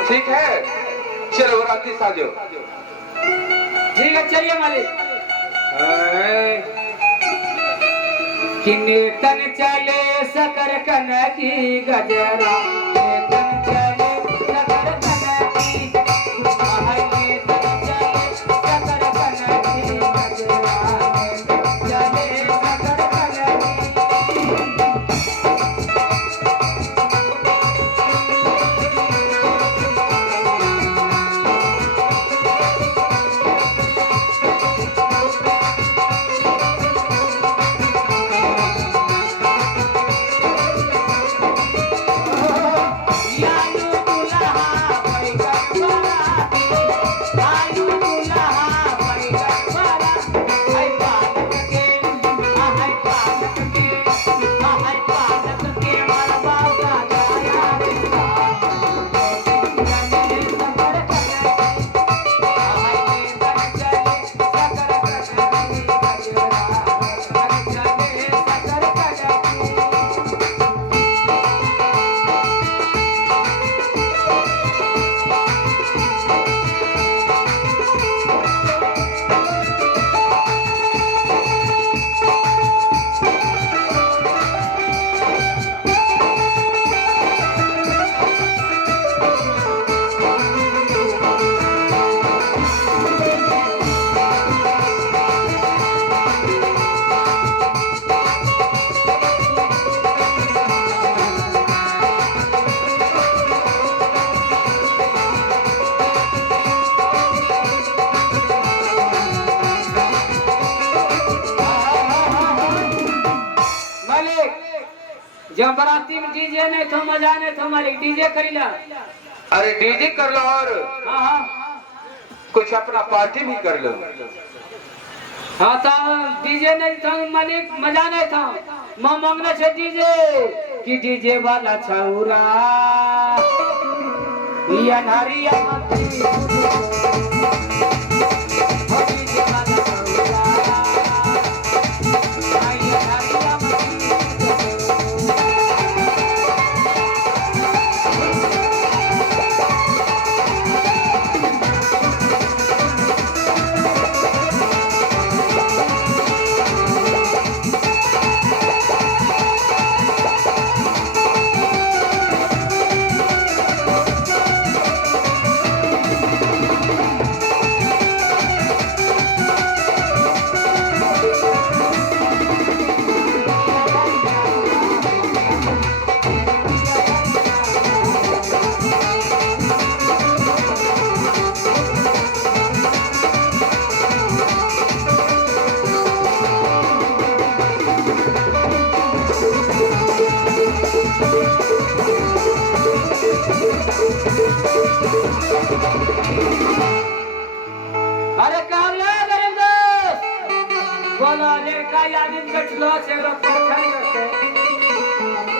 तो ठीक है, चलो बराती साजो। ठीक है चलिए मालिक। कीर्तन चले सकर कन की गजरा, कीर्तन चले सकर कन की, कीर्तन चले सकर कन की गजरा, चले सकर कन की। जब बराती में डीजे नहीं तो मजा नहीं तो मालिक डीजे करीला। अरे डीजे कर लो और कुछ अपना पार्टी भी कर लो। हाँ तो डीजे नहीं था मालिक मजा नहीं था। माँ मांगना छे डीजे कि डीजे वाला छौरा या नारिया लड़का यादिन कटलो छे प्रखंड से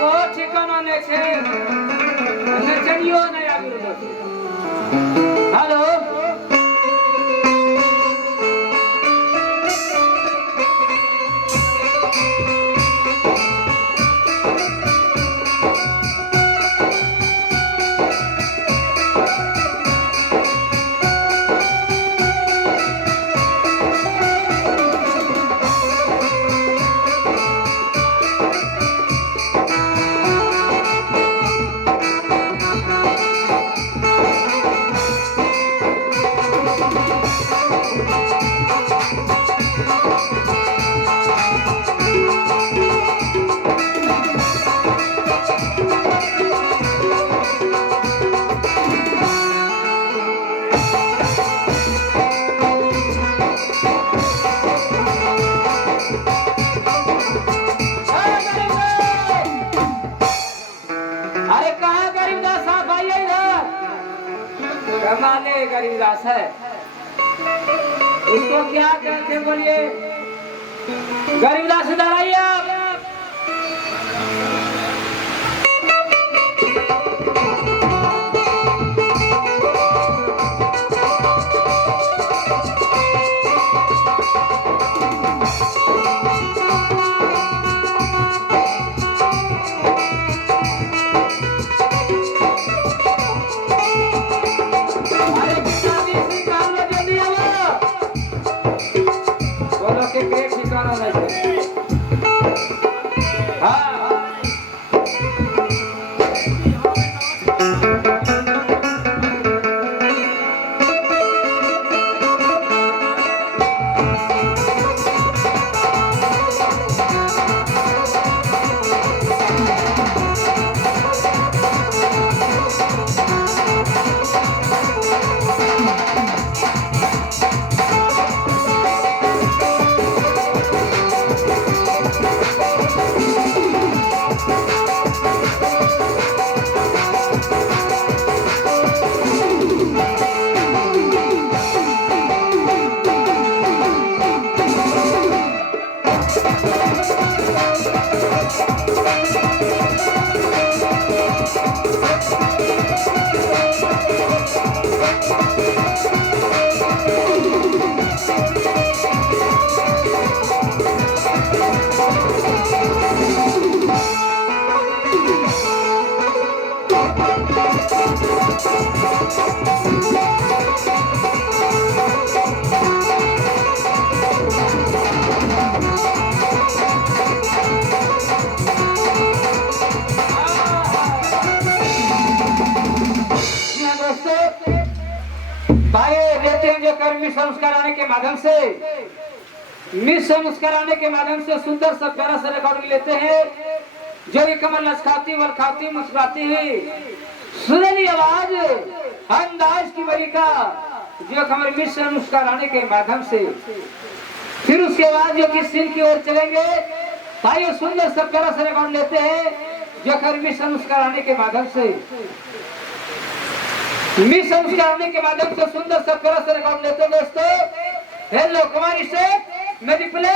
वो ठिकाना ने छे ने चलियो ने आगु हेलो कमाले गरीबदास है उसको क्या कहते बोलिए गरीबदास इधर आइए आप भाई देते हैं जो कर्मी संस्कार आने के माध्यम से मिस संस्कार आने के माध्यम से सुंदर सा प्यारा सा रिकॉर्ड लेते हैं जो कि कमर लचकाती वरखाती मुस्कुराती हुई सुरीली आवाज अंदाज की बलिका जो कमर मिस संस्कार आने के माध्यम से फिर उसके बाद जो कि सीन की ओर चलेंगे भाई सुंदर सा प्यारा सा रिकॉर्ड लेते हैं जो कर्मी संस्कार आने के माध्यम से मिस संस्कार आने के माध्यम से सुंदर सा प्यारा सा रिकॉर्ड लेते हैं दोस्तों हेलो कुमारी से मेरी प्ले